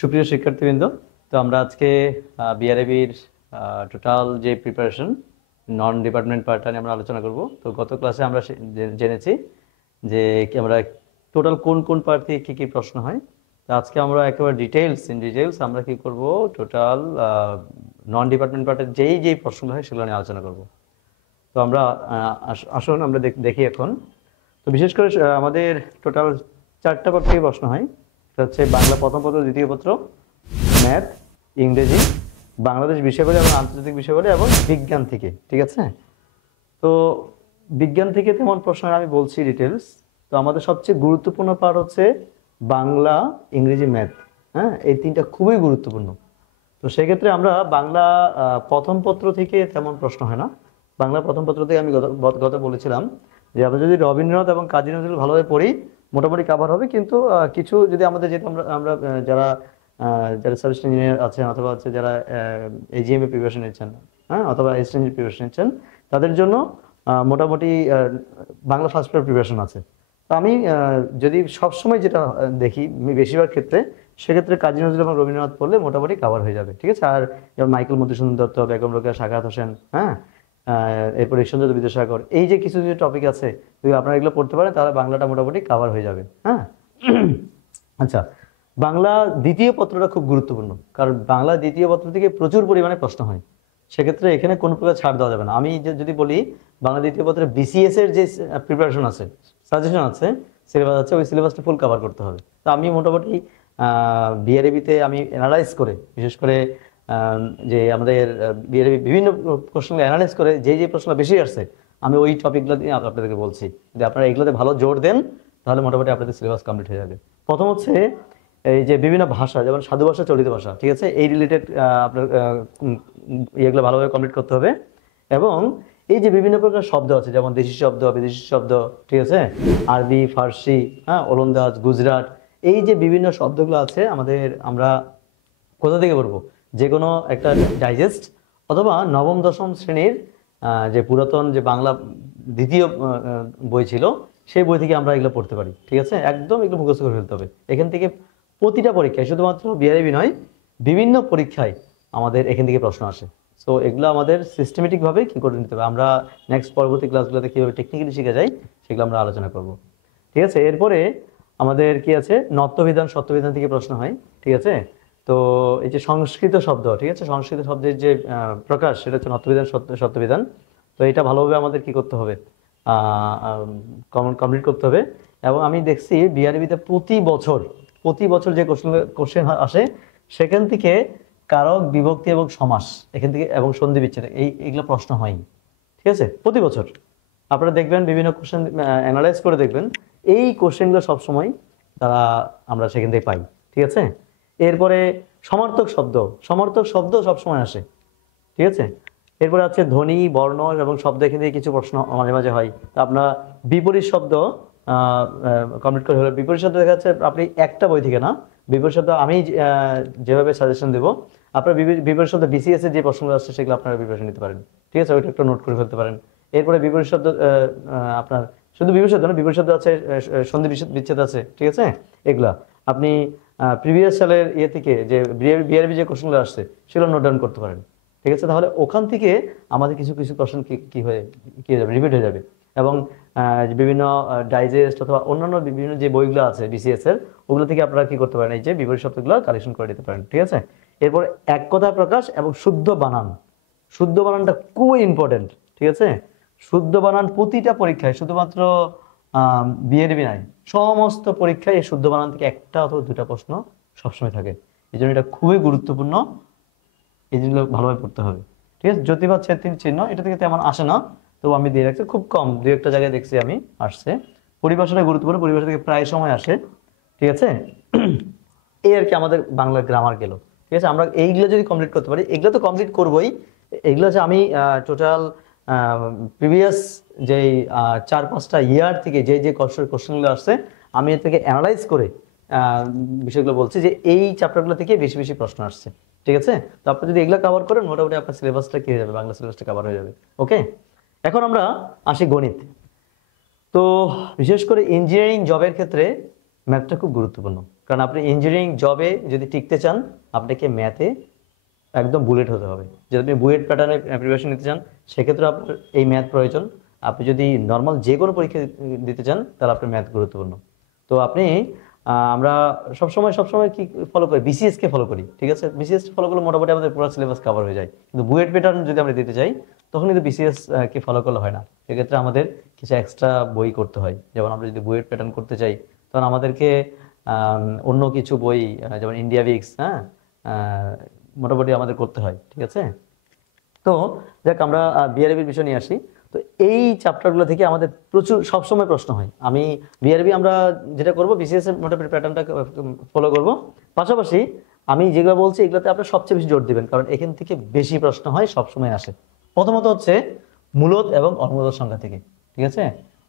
সুপ্রিয় শিক্ষার্থীবৃন্দ, তো আমরা আজকে বিআরএবির টোটাল যে প্রিপারেশন নন ডিপার্টমেন্ট পার্টটা নিয়ে আমরা আলোচনা করব। তো গত ক্লাসে আমরা জেনেছি যে আমরা টোটাল কোন কোন পার্ট থেকে কী কী প্রশ্ন হয়। তো আজকে আমরা একেবারে ডিটেলস আমরা কি করব, টোটাল নন ডিপার্টমেন্ট পার্টের যেই প্রশ্নগুলো হয় সেগুলো নিয়ে আলোচনা করব। তো আমরা আসুন আমরা দেখি এখন। তো বিশেষ করে আমাদের টোটাল 4টা পার্ট থেকে প্রশ্ন হয়। এটা হচ্ছে বাংলা প্রথম পত্র, দ্বিতীয় পত্র, ম্যাথ, ইংরেজি, বাংলাদেশ বিষয়গুলি এবং আন্তর্জাতিক বিষয়গুলি এবং বিজ্ঞান থেকে। ঠিক আছে, তো বিজ্ঞান থেকে তেমন প্রশ্ন আমি বলছি ডিটেলস। তো আমাদের সবচেয়ে গুরুত্বপূর্ণ পার্ট হচ্ছে বাংলা, ইংরেজি, ম্যাথ। হ্যাঁ, এই 3টা খুবই গুরুত্বপূর্ণ। তো সেক্ষেত্রে আমরা বাংলা প্রথম পত্র থেকে তেমন প্রশ্ন হয় না। বাংলা প্রথম পত্র থেকে আমি গত বলেছিলাম যে আমরা যদি রবীন্দ্রনাথ এবং কাজী নজরুল ভালোভাবে পড়ি মোটামুটি কাভার হবে, কিন্তু কিছু যদি আমাদের যেহেতু আমরা যারা যারা সার্ভিস ইঞ্জিনিয়ার আছেন অথবা হচ্ছে যারা এজিএমএ প্রিপারেশন নিচ্ছেন, হ্যাঁ, অথবা এসএনজি প্রিপারেশন নিচ্ছেন, তাদের জন্য মোটামুটি বাংলা ফার্স্ট পেপার প্রিপারেশন আছে। তো আমি যদি সবসময় যেটা দেখি বেশিরভাগ ক্ষেত্রে, সেক্ষেত্রে কাজী নজরুল এবং রবীন্দ্রনাথ পড়লে মোটামুটি কাভার হয়ে যাবে। ঠিক আছে, আর যেমন মাইকেল মধুসূদন দত্ত, বেগম রোকেয়া সাখাওয়াত হোসেন, হ্যাঁ, এরপর ঈশ্বরচন্দ্র বিদ্যাসাগর, এই যে কিছু কিছু টপিক আছে, যদি আপনারা এগুলো পড়তে পারেন তাহলে বাংলাটা মোটামুটি কাভার হয়ে যাবে। হ্যাঁ, আচ্ছা, বাংলা দ্বিতীয় পত্রটা খুব গুরুত্বপূর্ণ, কারণ বাংলা দ্বিতীয় পত্র থেকে প্রচুর পরিমাণে প্রশ্ন হয়। সেক্ষেত্রে এখানে কোনো প্রকার ছাড় দেওয়া যাবে না। আমি যদি বলি বাংলা দ্বিতীয় পত্রে বিসিএস এর যে প্রিপারেশন আছে, সাজেশন আছে, সিলেবাস আছে, ওই সিলেবাসটা ফুল কভার করতে হবে। তো আমি মোটামুটি বিআরএবিতে আমি অ্যানালাইজ করে, বিশেষ করে যে আমাদের বিআরএবি বিভিন্ন প্রশ্নগুলো অ্যানালাইজ করে যে প্রশ্নটা বেশি আসছে, আমি ওই টপিকগুলো দিয়ে আপনাদেরকে বলছি যে আপনারা এগুলোতে ভালো জোর দেন, তাহলে মোটামুটি আপনাদের সিলেবাস কমপ্লিট হয়ে যাবে। প্রথম হচ্ছে এই যে বিভিন্ন ভাষা, যেমন সাধু ভাষা, চলিত ভাষা, ঠিক আছে, এই রিলেটেড আপনার ইয়েগুলো ভালোভাবে কমপ্লিট করতে হবে। এবং এই যে বিভিন্ন প্রকার শব্দ আছে, যেমন দেশি শব্দ, বিদেশি শব্দ, ঠিক আছে, আরবি, ফার্সি, হ্যাঁ, ওলন্দাজ, গুজরাট, এই যে বিভিন্ন শব্দগুলো আছে আমাদের, আমরা কোথা থেকে পড়বো? যে কোনো একটা ডাইজেস্ট অথবা নবম দশম শ্রেণীর যে পুরাতন যে বাংলা দ্বিতীয় বই ছিল, সেই বই থেকে আমরা এগুলো পড়তে পারি। ঠিক আছে, একদম এগুলো মুখস্থ করে ফেলতে হবে। এখান থেকে প্রতিটা পরীক্ষায়, শুধুমাত্র বিআরএবি নয়, বিভিন্ন পরীক্ষায় আমাদের এখান থেকে প্রশ্ন আসে। সো এগুলো আমাদের সিস্টেমেটিকভাবে কী করে নিতে হবে, আমরা নেক্সট পরবর্তী ক্লাসগুলোতে কীভাবে টেকনিক্যালি শিখে যাই সেগুলো আমরা আলোচনা করব। ঠিক আছে, এরপরে আমাদের কি আছে, নত্যবিধান, সত্যবিধান থেকে প্রশ্ন হয়। ঠিক আছে, তো এই যে সংস্কৃত শব্দ, ঠিক আছে, সংস্কৃত শব্দের যে প্রকাশ, সেটা হচ্ছে নত্যবিধান, সত্যবিধান। তো এটা ভালোভাবে আমাদের কি করতে হবে, কমপ্লিট করতে হবে। এবং আমি দেখছি বিআরবিতে প্রতি বছর যে কোশ্চেন আসে, সেখান থেকে কারক, বিভক্তি এবং সমাস, এখান থেকে এবং সন্ধি বিচ্ছেদ, এইগুলো প্রশ্ন হয়নি। ঠিক আছে, প্রতি বছর আপনারা দেখবেন বিভিন্ন কোশ্চেন অ্যানালাইজ করে দেখবেন, এই কোশ্চেনগুলো সবসময় আমরা সেখান থেকে পাই। ঠিক আছে, এরপরে সমার্থক শব্দ সবসময় আসে। ঠিক আছে, এরপরে আছে ধ্বনি, বর্ণ এবং শব্দ, এখান থেকে কিছু প্রশ্ন মাঝে মাঝে হয়। তো আপনার বিপরীত শব্দ কমপ্লিট করে হলে, বিপরীত শব্দ দেখা যাচ্ছে আপনি একটা বই থেকে না, বিপরীত শব্দ আমি যেভাবে সাজেশন দেবো, আপনার বিপরীত শব্দ বিসিএস এর যে প্রশ্নগুলো আসছে সেগুলো আপনারা প্রিপারেশন নিতে পারেন। ঠিক আছে, ওইটা একটু নোট করে ফেলতে পারেন। এরপরে বিপরীত শব্দ আপনার শুধু বিপরীত শব্দ না, বিপরীত শব্দ আছে, সন্ধি বিচ্ছেদ আছে। ঠিক আছে, এগুলা আপনি প্রিভিয়াস সালের থেকে যে বিআরবি যে কোশ্চেনগুলো আসছে সেগুলো নোট ডাউন করতে পারেন। ঠিক আছে, তাহলে ওখান থেকে আমাদের কিছু কিছু কোশ্চেন কি হয়ে যাবে, রিপিট হয়ে যাবে। এবং বিভিন্ন ডাইজেস্ট অথবা অন্যান্য বিভিন্ন যে বইগুলো আছে বিসিএস এর, ওগুলো থেকে আপনারা কি করতে পারেন, এই যে বিপরীত শব্দগুলো কালেকশন করে দিতে পারেন। ঠিক আছে, এরপর এক কথা প্রকাশ এবং শুদ্ধ বানানটা খুবই ইম্পর্টেন্ট। ঠিক আছে, শুদ্ধ বানান প্রতিটা পরীক্ষায়, শুধুমাত্র বিআরবি নাই, সমস্ত পরীক্ষায় এই শুদ্ধ বানান থেকে একটা অথবা দুটা প্রশ্ন সবসময় থাকে। এই জন্য এটা খুবই গুরুত্বপূর্ণ, এই জিনিসগুলো ভালোভাবে পড়তে হবে। ঠিক আছে, জ্যোতিবাদ চিহ্ন এটা থেকে তেমন আসে না, তো আমি দিয়ে রাখছি, খুব কম, দু একটা জায়গায় দেখছি আমি আসছে। পরিভাষাটা গুরুত্বপূর্ণ, পরিভাষা থেকে প্রায় সময় আসে। ঠিক আছে, এই আর কি আমাদের বাংলা গ্রামার গেল। ঠিক আছে, আমরা এইগুলো যদি কমপ্লিট করতে পারি, এগুলো তো কমপ্লিট করবোই, এগুলো হচ্ছে আমি টোটাল প্রিভিয়াস যেই 4-5টা ইয়ার থেকে যে কোশ্চেনগুলো আসছে, আমি এর থেকে অ্যানালাইজ করে বিষয়গুলো বলছি যে এই চ্যাপ্টারগুলো থেকে বেশি বেশি প্রশ্ন আসছে। ঠিক আছে, তো আপনি যদি এগুলো কভার করেন, মোটামুটি আপনার সিলেবাসটা কি হয়ে যাবে, বাংলা সিলেবাসটা কভার হয়ে যাবে। ওকে, এখন আমরা আসি গণিত। তো বিশেষ করে ইঞ্জিনিয়ারিং জবের ক্ষেত্রে ম্যাথটা খুব গুরুত্বপূর্ণ। কারণ আপনি ইঞ্জিনিয়ারিং জবে যদি টিকতে চান আপনাকে ম্যাথে একদম বুলেট হতে হবে। যদি আপনি বুয়েট প্যাটার্নে প্রিপারেশন নিতে চান সেক্ষেত্রে আপনার এই ম্যাথ প্রয়োজন। আপনি যদি নর্মাল যে কোনো পরীক্ষা দিতে চান তাহলে আপনার ম্যাথ গুরুত্বপূর্ণ। তো আপনি আমরা সবসময় কি ফলো করি, বিসিএস কে ফলো করি, ঠিক আছে? বিসিএস ফলো করলে মোটামুটি আমাদের পুরো সিলেবাস কভার হয়ে যায়। কিন্তু বুয়েট প্যাটার্ন যদি আমরা দিতে চাই তখন কিন্তু বিসিএস কে ফলো করলে হয় না। সেক্ষেত্রে আমাদের কিছু এক্সট্রা বই করতে হয়। যেমন আমরা যদি বুয়েট প্যাটার্ন করতে চাই তখন আমাদেরকে অন্য কিছু বই যেমন ইন্ডিয়া ভিক্স, হ্যাঁ, মোটামুটি আমাদের করতে হয়, ঠিক আছে? তো দেখ আমরা বিআরবির বিষয় নিয়ে আসি। তো এই চ্যাপ্টারগুলো থেকে আমাদের প্রচুর সবসময় প্রশ্ন হয়। আমি বিআরবি আমরা যেটা করব বিসিএস এর মোটামুটি প্যাটার্নটা ফলো করব, পাশাপাশি আমি যেগুলো বলছি এগুলোতে আপনারা সবচেয়ে বেশি জোর দিবেন, কারণ এখান থেকে বেশি প্রশ্ন হয়, সবসময় আসে। প্রথমত হচ্ছে মূলদ এবং অমূলদ সংখ্যা থেকে, ঠিক আছে?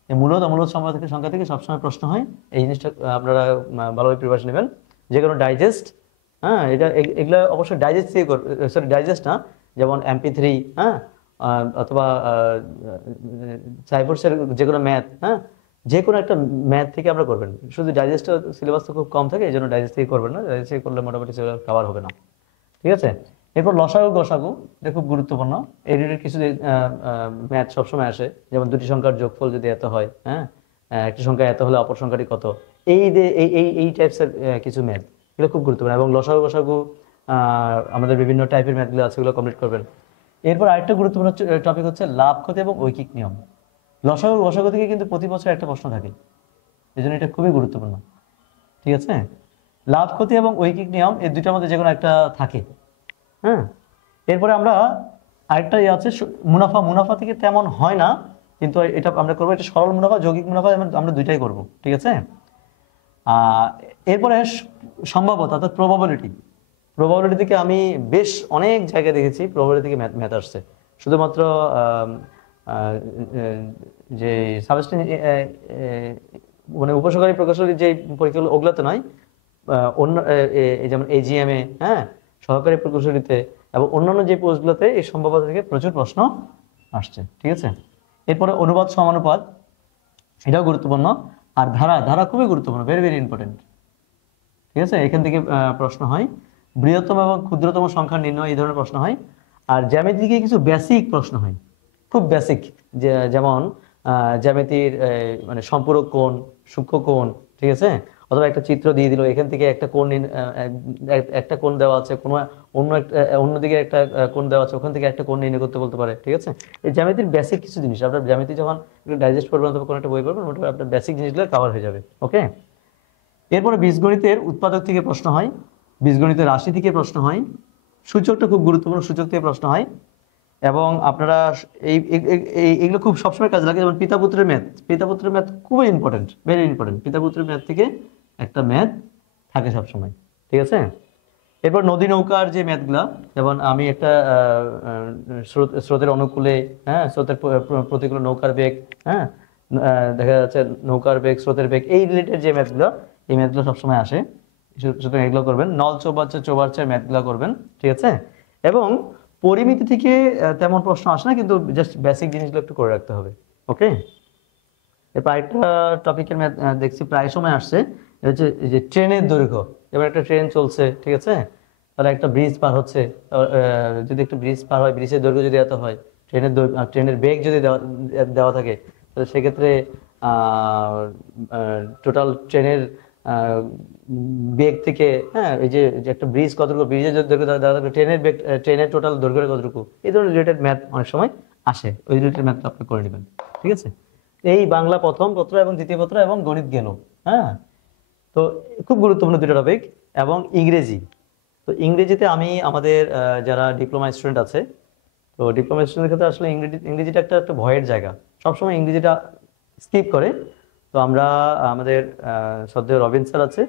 এই মূলদ অমূলদ সংখ্যা থেকে সবসময় প্রশ্ন হয়। এই জিনিসটা আপনারা ভালোভাবে প্রিপারেশন নেবেন। যে কোনো ডাইজেস্ট, হ্যাঁ, এগুলো অবশ্যই ডাইজেস্ট থেকে ডাইজেস্ট না, যেমন MP3, হ্যাঁ, অথবা সাইফোর্সের যে কোনো ম্যাথ, হ্যাঁ, যে কোনো একটা ম্যাথ থেকে আমরা করবেন। শুধু ডাইজেস্টের সিলেবাস তো খুব কম থাকে, এই জন্য ডাইজেস্ট থেকে করবেন না, ডাইজেস্ট থেকে করলে মোটামুটি সিলেবাস কভার হবে না, ঠিক আছে? এরপর লসাগু গসাগু, এটা খুব গুরুত্বপূর্ণ। এই রিলেটেড কিছু ম্যাথ সবসময় আসে, যেমন দুটি সংখ্যার যোগফল যদি এত হয়, হ্যাঁ, একটি সংখ্যা এত হলে অপর সংখ্যাটি কত, এই যে এই টাইপসের কিছু ম্যাথ, এগুলো খুব গুরুত্বপূর্ণ। এবং লসাগু গসাগু আমাদের বিভিন্ন টাইপের ম্যাথগুলো আছে, এগুলো কমপ্লিট করবেন। এরপর আরেকটা গুরুত্বপূর্ণ টপিক হচ্ছে লাভ ক্ষতি এবং ঐকিক নিয়ম। লসাগু গসাগু থেকে কিন্তু প্রতি বছর একটা প্রশ্ন থাকে, এই জন্য এটা খুবই গুরুত্বপূর্ণ, ঠিক আছে? লাভ ক্ষতি এবং ঐকিক নিয়ম এই দুইটার মধ্যে যে কোনো একটা থাকে, হ্যাঁ। এরপরে আমরা আরেকটা আছে মুনাফা। মুনাফা থেকে তেমন হয় না, কিন্তু এটা আমরা করবো, এটা সরল মুনাফা, যৌগিক মুনাফা, আমরা দুইটাই করব, ঠিক আছে? এরপরে সম্ভাব্যতা অর্থাৎ প্রবাবিলিটি। প্রবাবিলিটি থেকে আমি বেশ অনেক জায়গায় দেখেছি প্রবাবিলিটি থেকে ম্যাথ আসছে। শুধুমাত্র যে সাবস্টেন্স মানে উপসহকারী প্রকৌশলী যে পরীক্ষাগুলো ওগুলোতে নয়, অন্য যেমন AGM-এ, হ্যাঁ, সহকারী প্রকৌশলীতে এবং অন্যান্য যে পোস্টগুলোতে এই সম্ভাব্যতা থেকে প্রচুর প্রশ্ন আসছে, ঠিক আছে? এরপরে অনুপাত সমানুপাত, এটাও গুরুত্বপূর্ণ। আর ধারা খুবই গুরুত্বপূর্ণ, ভেরি ভেরি ইম্পর্টেন্ট, ঠিক আছে? এখান থেকে প্রশ্ন হয়। বৃহত্তম এবং ক্ষুদ্রতম সংখ্যা নির্ণয়, এই ধরনের প্রশ্ন হয়। আর জ্যামিতি থেকে কিছু বেসিক প্রশ্ন হয়, খুব বেসিক, যেমন জ্যামিতির মানে সম্পূরক কোণ, সূক্ষ্ম কোণ, ঠিক আছে? অথবা একটা চিত্র দিয়ে দিল, এখান থেকে একটা কোণ একটা কোণ দেওয়া আছে, কোনো অন্যদিকে একটা কোণ দেওয়া আছে, ওখান থেকে একটা কোণ নির্ণয় করতে বলতে পারে, ঠিক আছে? এই জ্যামিতির বেসিক কিছু জিনিস আপনার জ্যামিতি যখন ডাইজেস্ট করবেন অথবা কোনো একটা বই পড়বেন, মোটামুটি আপনার বেসিক জিনিসগুলো কভার হয়ে যাবে, ওকে? এরপরে বীজগণিতের উৎপাদক থেকে প্রশ্ন হয়, বীজগণিতের রাশি থেকে প্রশ্ন হয়, সূচকটা খুব গুরুত্বপূর্ণ, সূচক থেকে প্রশ্ন হয়। এবং আপনারা এইগুলো খুব সবসময় কাজে লাগে। যেমন পিতাপুত্রের ম্যাথ খুবই ইম্পর্টেন্ট, ভেরি ইম্পর্টেন্ট। পিতাপুত্রের ম্যাথ থেকে একটা ম্যাথ থাকে সবসময়, ঠিক আছে? এরপর নদী নৌকার যে ম্যাথগুলা, যেমন আমি একটা স্রোতের অনুকূলে, হ্যাঁ, স্রোতের প্রতিকূলে নৌকার বেগ, হ্যাঁ, দেখা যাচ্ছে নৌকার বেগ, স্রোতের বেগ, এই রিলেটেড যে ম্যাথগুলো, এই ম্যাথগুলো সবসময় আসে, সুতরাং এগুলো করবেন। নল চৌবাচ্চার ম্যাথগুলো করবেন, ঠিক আছে? এবং পরিমিতি থেকে তেমন প্রশ্ন আসে না, কিন্তু জাস্ট বেসিক জিনিসগুলো একটু করে রাখতে হবে, ওকে? এরপর আরেকটা টপিকের ম্যাথ দেখছি প্রায় সময় আসছে, এটা হচ্ছে যে ট্রেনের দৈর্ঘ্য। এবার একটা ট্রেন চলছে, ঠিক আছে? তাহলে একটা ব্রিজ পার হচ্ছে, যদি একটা ব্রিজ পার হয়, ব্রিজের দৈর্ঘ্য যদি এত হয়, ট্রেনের বেগ যদি দেওয়া থাকে, তাহলে সেক্ষেত্রে টোটাল ট্রেনের বেগ থেকে, হ্যাঁ, এই যে একটা ব্রিজ কতটুকু, ব্রিজের দৈর্ঘ্য দেওয়া থাকে, ট্রেনের টোটাল দৈর্ঘ্য কতটুকু, এই ধরনের রিলেটেড ম্যাথ অনেক সময় আসে, ওই রিলেটেড ম্যাথ আপনি করে নেবেন, ঠিক আছে? এই বাংলা প্রথম পত্র এবং দ্বিতীয় পত্র এবং গণিত গেল, হ্যাঁ। তো খুব গুরুত্বপূর্ণ দুটো টপিক। এবং ইংরেজি, তো ইংরেজিতে আমি আমাদের যারা ডিপ্লোমা স্টুডেন্ট আছে, তো ডিপ্লোমা স্টুডেন্টের ক্ষেত্রে আসলে ইংরেজিটা একটা ভয়ের জায়গা, সবসময় ইংরেজিটা স্কিপ করে। তো আমরা আমাদের শ্রদ্ধেয় রবিন স্যার আছে,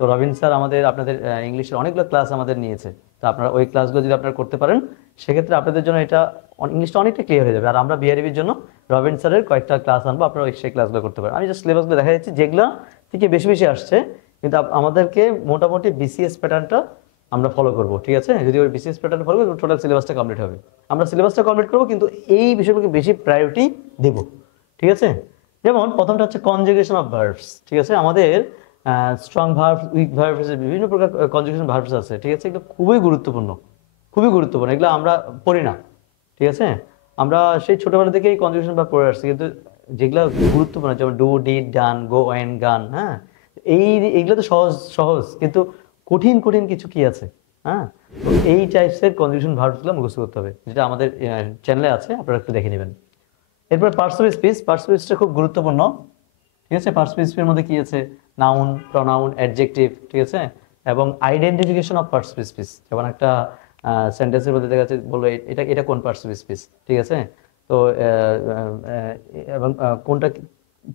তো রবিন স্যার আপনাদের ইংলিশের অনেকগুলো ক্লাস আমাদের নিয়েছে। তো আপনারা ওই ক্লাসগুলো যদি আপনারা করতে পারেন, সেক্ষেত্রে আপনাদের জন্য এটা ইংলিশটা অনেকটা ক্লিয়ার হয়ে যাবে। আর আমরা বিআরবির জন্য রবিন স্যারের কয়েকটা ক্লাস আনবো, আপনারা সেই ক্লাসগুলো করতে পারেন। আমি জাস্ট সিলেবাসগুলো দেখা যাচ্ছি যেগুলো থেকে বেশি বেশি আসছে, কিন্তু আমাদেরকে মোটামুটি বিসিএস প্যাটার্নটা আমরা ফলো করবো, ঠিক আছে? যদি ওই বিসিএস প্যাটার্ন ফলো করবো, টোটাল সিলেবাসটা কমপ্লিট হবে। আমরা সিলেবাসটা কমপ্লিট করবো, কিন্তু এই বিষয়গুলোকে বেশি প্রায়োরিটি দেবো, ঠিক আছে? যেমন প্রথমটা হচ্ছে কনজুগেশন অফ ভার্বস, ঠিক আছে? আমাদের স্ট্রং ভার্ব, উইক ভার্ব, বিভিন্ন প্রকার কনজুগেশন ভার্বস আছে, ঠিক আছে? এগুলো খুবই গুরুত্বপূর্ণ, খুবই গুরুত্বপূর্ণ। এগুলো আমরা পড়ি না, ঠিক আছে? আমরা সেই ছোটবেলা থেকেই কনজুগেশন ভার্ব পড়ে আসছি, কিন্তু যেগুলো গুরুত্বপূর্ণ যেমন do, did, done, go, went, gone, হ্যাঁ, এইগুলো তো সহজ সহজ, কিন্তু কঠিন কঠিন কিছু কি আছে, হ্যাঁ? তো এই টাইপসের কনজুগেশন ভার্বসগুলো মুখস্থ করতে হবে, যেটা আমাদের চ্যানেলে আছে, আপনারা একটু দেখে নেবেন। এরপর parts of speech, parts of স্পিচটা খুব গুরুত্বপূর্ণ, ঠিক আছে? পার্টস অফ স্পিচের মধ্যে কি আছে? নাউন, প্রনাউন, অ্যাডজেক্টিভ, ঠিক আছে? এবং identification of parts of speech. যেমন একটা সেন্টেন্সের মধ্যে দেখা যাচ্ছে বললো এটা এটা কোন পার্টস অফ স্পিচ, ঠিক আছে? তো এবং কোনটা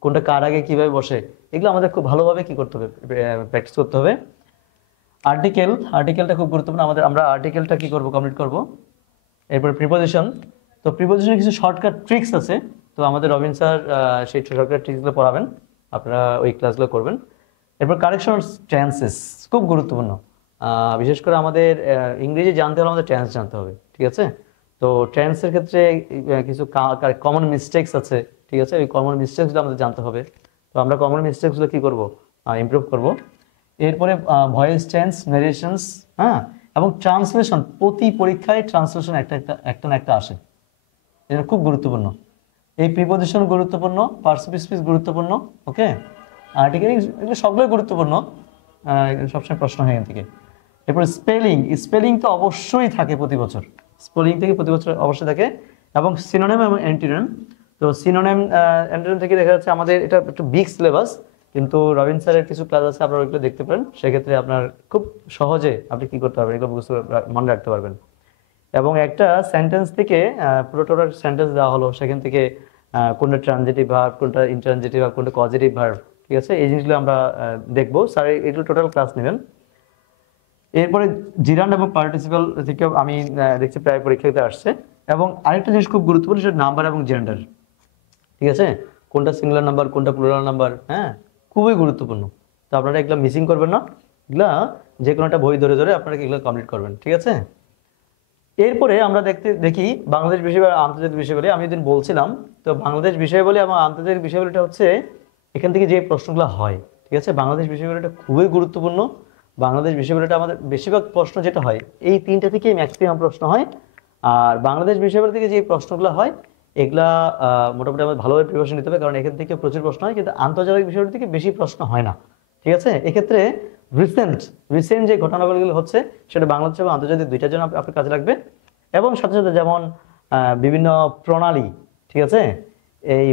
কোনটা কার আগে কিভাবে বসে, এগুলো আমাদের খুব ভালোভাবে কি করতে হবে, প্র্যাকটিস করতে হবে। আর্টিকেল, আর্টিকেলটা খুব গুরুত্বপূর্ণ আমাদের, আমরা আর্টিকেলটা কি করব, কমপ্লিট করব। এরপর প্রিপোজিশন, তো প্রিপোজিশনের কিছু শর্টকাট ট্রিক্স আছে, তো আমাদের রবিন স্যার সেই শর্টকাট ট্রিক্সগুলো পড়াবেন, আপনারা ওই ক্লাসগুলো করবেন। এরপর কারেকশন টেন্সেস খুব গুরুত্বপূর্ণ, বিশেষ করে আমাদের ইংরেজি জানতে হলে আমাদের টেন্স জানতে হবে, ঠিক আছে? তো টেন্সের ক্ষেত্রে কিছু কমন মিস্টেকস আছে, ঠিক আছে? ওই কমন মিস্টেকসগুলো আমাদের জানতে হবে। তো আমরা কমন মিস্টেকসগুলো কী করবো, ইমপ্রুভ করব। এরপরে ভয়েস চেঞ্জ, নারেশনস, হ্যাঁ, এবং ট্রান্সলেশন, প্রতি পরীক্ষায় ট্রান্সলেশন একটা না একটা আসে, এটা খুব গুরুত্বপূর্ণ। এই প্রিপোজিশন গুরুত্বপূর্ণ, পার্টস অফ স্পিচ গুরুত্বপূর্ণ, ওকে? আর্টিকেল, এগুলো সবগুলোই গুরুত্বপূর্ণ, সবসময় প্রশ্ন হয় এখান থেকে। এরপর স্পেলিং, স্পেলিং তো অবশ্যই থাকে প্রতি বছর, স্পেলিং থেকে প্রতি বছর অবশ্যই থাকে। এবং সিনোনিম এবং অ্যান্টোনিম, তো সিনোনিম অ্যান্টোনিম থেকে দেখা যাচ্ছে আমাদের এটা একটু বিগ সিলেবাস, কিন্তু রবিন স্যারের কিছু ক্লাস আছে, আপনারা ওইগুলো দেখতে পারেন, সেক্ষেত্রে আপনার খুব সহজে আপনি কী করতে পারবেন, এগুলো মনে রাখতে পারবেন। এবং একটা সেন্টেন্স থেকে পুরো টোটাল সেন্টেন্স দেওয়া হলো, সেখান থেকে কোনটা ট্রানজিটিভ ভার্ব, কোনটা ইনট্রানজিটিভ ভার্ব, কোনটা পজিটিভ ভার্ব, ঠিক আছে? এই জিনিসগুলো আমরা দেখবো, স্যার এগুলো টোটাল ক্লাস নেবেন। এরপরে জিরান্ড এবং পার্টিসিপাল থেকেও আমি দেখছি প্রায় পরীক্ষাতে আসছে। এবং আরেকটা জিনিস খুব গুরুত্বপূর্ণ, সেটা নাম্বার এবং জেন্ডার, ঠিক আছে? কোনটা সিঙ্গুলার নাম্বার, কোনটা প্লুরাল নাম্বার, হ্যাঁ, খুবই গুরুত্বপূর্ণ। তো আপনারা এগুলো মিসিং করবেন না, এগুলা যে কোনো একটা বই ধরে ধরে আপনারা এগুলো কমপ্লিট করবেন, ঠিক আছে? এরপরে আমরা দেখি বাংলাদেশ বিষয় বা আন্তর্জাতিক বিষয়গুলি। আমি যেদিন বলছিলাম, তো বাংলাদেশ বিষয়গুলি এবং আন্তর্জাতিক বিষয়গুলিটা হচ্ছে এখান থেকে যে প্রশ্নগুলো হয়, ঠিক আছে? বাংলাদেশ বিষয়গুলিটা খুবই গুরুত্বপূর্ণ। বাংলাদেশ বিষয়গুলিটা আমাদের বেশিরভাগ প্রশ্ন যেটা হয়, এই তিনটা থেকেই ম্যাক্সিমাম প্রশ্ন হয়। আর বাংলাদেশ বিষয়গুলি থেকে যে প্রশ্নগুলো হয়, এগুলা মোটামুটি আমাদের ভালোভাবে প্রিপারেশন নিতে হবে, কারণ এখান থেকে প্রচুর প্রশ্ন হয়, কিন্তু আন্তর্জাতিক বিষয়গুলি থেকে বেশি প্রশ্ন হয় না, ঠিক আছে? এক্ষেত্রে রিসেন্ট রিসেন্ট যে ঘটনাবলীগুলো হচ্ছে, সেটা বাংলাদেশ এবং আন্তর্জাতিক দুইটার জন্য আপনার কাজে লাগবে। এবং সাথে সাথে যেমন বিভিন্ন প্রণালী, ঠিক আছে? এই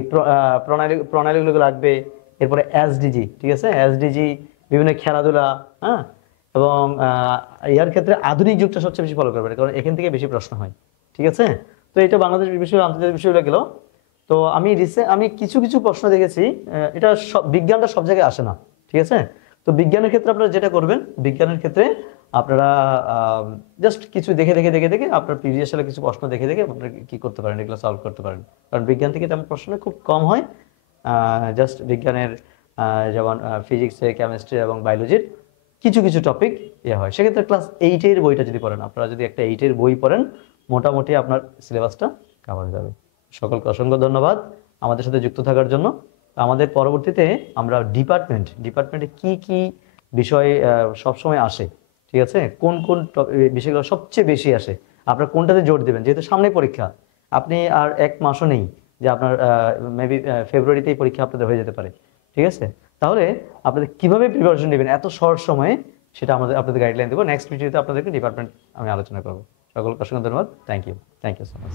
প্রণালীগুলো লাগবে। এরপরে এসডিজি, ঠিক আছে? এসডিজি, বিভিন্ন খেলাধুলা, হ্যাঁ, এবং ইয়ার ক্ষেত্রে আধুনিক যুগটা সবচেয়ে বেশি ফলো করবে, কারণ এখান থেকে বেশি প্রশ্ন হয়, ঠিক আছে? তো এটা বাংলাদেশ বিষয়, আন্তর্জাতিক বিষয়গুলো গেল। তো আমি কিছু কিছু প্রশ্ন দেখেছি, এটা বিজ্ঞানটা সব জায়গায় আসে না, ঠিক আছে? তো বিজ্ঞানের ক্ষেত্রে আপনারা যেটা করবেন, বিজ্ঞানের ক্ষেত্রে আপনারা জাস্ট কিছু দেখে দেখে দেখে দেখে আপনার প্রিভিয়াস সালে কিছু প্রশ্ন দেখে দেখে আপনারা কি করতে পারেন, এগুলো সলভ করতে পারেন। কারণ বিজ্ঞান থেকে তেমন প্রশ্ন খুব কম হয়, জাস্ট বিজ্ঞানের যেমন ফিজিক্সের, কেমিস্ট্রি এবং বায়োলজির কিছু কিছু টপিক হয়। সেক্ষেত্রে ক্লাস 8-এর বইটা যদি পড়েন, আপনারা যদি একটা 8-এর বই পড়েন, মোটামুটি আপনার সিলেবাসটা কভার হয়ে যাবে। সকলকে অসংখ্য ধন্যবাদ আমাদের সাথে যুক্ত থাকার জন্য। আমাদের পরবর্তীতে আমরা ডিপার্টমেন্টে কি কি বিষয় সবসময় আসে, ঠিক আছে? কোন কোন বিষয়গুলো সবচেয়ে বেশি আসে, আপনার কোনটাতে জোর দেবেন, যেহেতু সামনে পরীক্ষা, আপনি আর 1 মাসও নেই, যে আপনার মেবি ফেব্রুয়ারিতেই পরীক্ষা আপনাদের হয়ে যেতে পারে, ঠিক আছে? তাহলে আপনাদের কিভাবে প্রিপারেশন নেবেন এত শর্ট সময়ে, সেটা আপনাদের গাইডলাইন দেবো। নেক্সট ভিডিওতে আপনাদেরকে ডিপার্টমেন্ট আমি আলোচনা করবো। সকলকে অসংখ্য ধন্যবাদ। Thank you so much.